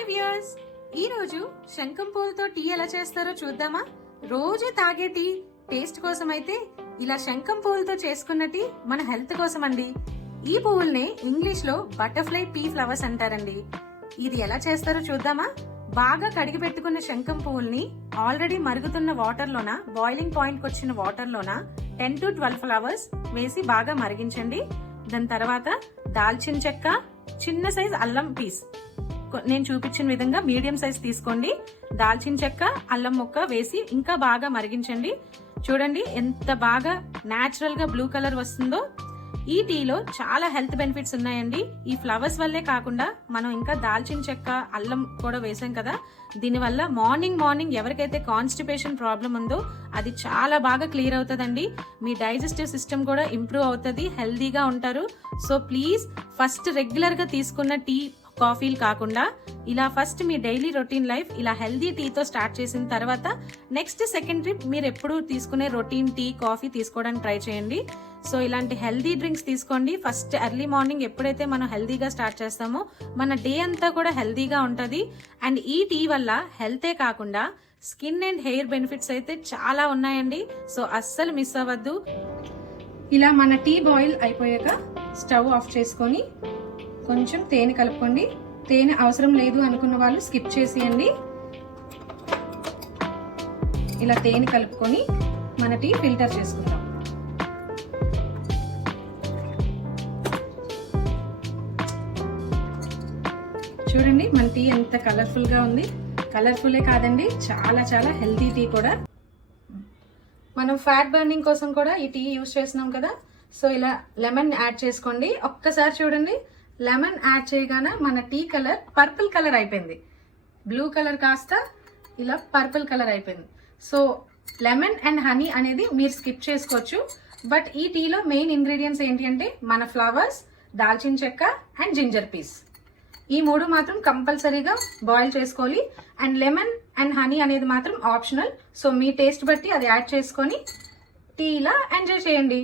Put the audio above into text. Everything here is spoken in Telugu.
హాయ్ వ్యూయర్స్, ఈ రోజు శంఖం పూలతో టీ ఎలా చేస్తారో చూద్దామా. రోజు తాగే టీ టేస్ట్ కోసం అయితే ఇలా శంఖం పూలతో చేసుకున్న టీ మన హెల్త్ కోసం అండి. ఈ పువ్వుల్ని ఇంగ్లీష్ లో బటర్ఫ్లై పీ ఫ్లవర్స్ అంటారండి. ఇది ఎలా చేస్తారో చూద్దామా. బాగా కడిగి పెట్టుకున్న శంఖం పువ్వుల్ని ఆల్రెడీ మరుగుతున్న వాటర్ లోన, బాయిలింగ్ పాయింట్ కి వచ్చిన వాటర్ లోన 10 to 12 ఫ్లవర్స్ వేసి బాగా మరిగించండి. దాని తర్వాత దాల్చిన చెక్క, చిన్న సైజ్ అల్లం పీస్, నేను చూపించిన విధంగా మీడియం సైజ్ తీసుకోండి. దాల్చిన చెక్క, అల్లం ముక్క వేసి ఇంకా బాగా మరిగించండి. చూడండి ఎంత బాగా నేచురల్ గా బ్లూ కలర్ వస్తుందో. ఈ టీలో చాలా హెల్త్ బెనిఫిట్స్ ఉన్నాయండి. ఈ ఫ్లవర్స్ వల్లే కాకుండా మనం ఇంకా దాల్చిన చెక్క, అల్లం కూడా వేసాం కదా, దీనివల్ల మార్నింగ్ ఎవరికైతే కాన్స్టిపేషన్ ప్రాబ్లం ఉందో అది చాలా బాగా క్లియర్ అవుతుందండి. మీ డైజెస్టివ్ సిస్టమ్ కూడా ఇంప్రూవ్ అవుతుంది, హెల్దీగా ఉంటారు. సో ప్లీజ్ ఫస్ట్ రెగ్యులర్ గా తీసుకున్న టీ, కాఫీలు కాకుండా ఇలా ఫస్ట్ మీ డైలీ రొటీన్ లైఫ్ ఇలా హెల్దీ టీతో స్టార్ట్ చేసిన తర్వాత నెక్స్ట్ సెకండ్ ట్రిప్ మీరు ఎప్పుడు తీసుకునే రొటీన్ టీ, కాఫీ తీసుకోవడానికి ట్రై చేయండి. సో ఇలాంటి హెల్దీ డ్రింక్స్ తీసుకోండి. ఫస్ట్ ఎర్లీ మార్నింగ్ ఎప్పుడైతే మనం హెల్దీగా స్టార్ట్ చేస్తామో మన డే అంతా కూడా హెల్దీగా ఉంటుంది. అండ్ ఈ టీ వల్ల హెల్తే కాకుండా స్కిన్ అండ్ హెయిర్ బెనిఫిట్స్ అయితే చాలా ఉన్నాయండి. సో అస్సలు మిస్ అవ్వద్దు. ఇలా మన టీ బాయిల్ అయిపోయాక స్టవ్ ఆఫ్ చేసుకొని కొంచెం తేనె కలుపుకోండి. తేనె అవసరం లేదు అనుకున్న వాళ్ళు స్కిప్ చేసేయండి. ఇలా తేనె కలుపుకొని మన టీ ఫిల్టర్ చేసుకుందాం. చూడండి మన టీ ఎంత కలర్ఫుల్ గా ఉంది. కలర్ఫుల్లే కాదండి, చాలా చాలా హెల్తీ టీ కూడా. మనం ఫ్యాట్ బర్నింగ్ కోసం కూడా ఈ టీ యూజ్ చేస్తున్నాం కదా. సో ఇలా లెమన్ యాడ్ చేసుకోండి. ఒక్కసారి చూడండి, లెమన్ యాడ్ చేయగానే మన టీ కలర్ పర్పుల్ కలర్ అయిపోయింది. బ్లూ కలర్ కాస్త ఇలా పర్పుల్ కలర్ అయిపోయింది. సో లెమన్ అండ్ హనీ అనేది మీరు స్కిప్ చేసుకోవచ్చు. బట్ ఈ టీలో మెయిన్ ఇంగ్రీడియంట్స్ ఏంటి అంటే మన ఫ్లవర్స్, దాల్చిన చెక్క అండ్ జింజర్ పీస్. ఈ మూడు మాత్రం కంపల్సరీగా బాయిల్ చేసుకోవాలి. అండ్ లెమన్ అండ్ హనీ అనేది మాత్రం ఆప్షనల్. సో మీ టేస్ట్ బట్టి అది యాడ్ చేసుకొని టీ ఇలా ఎంజాయ్ చేయండి.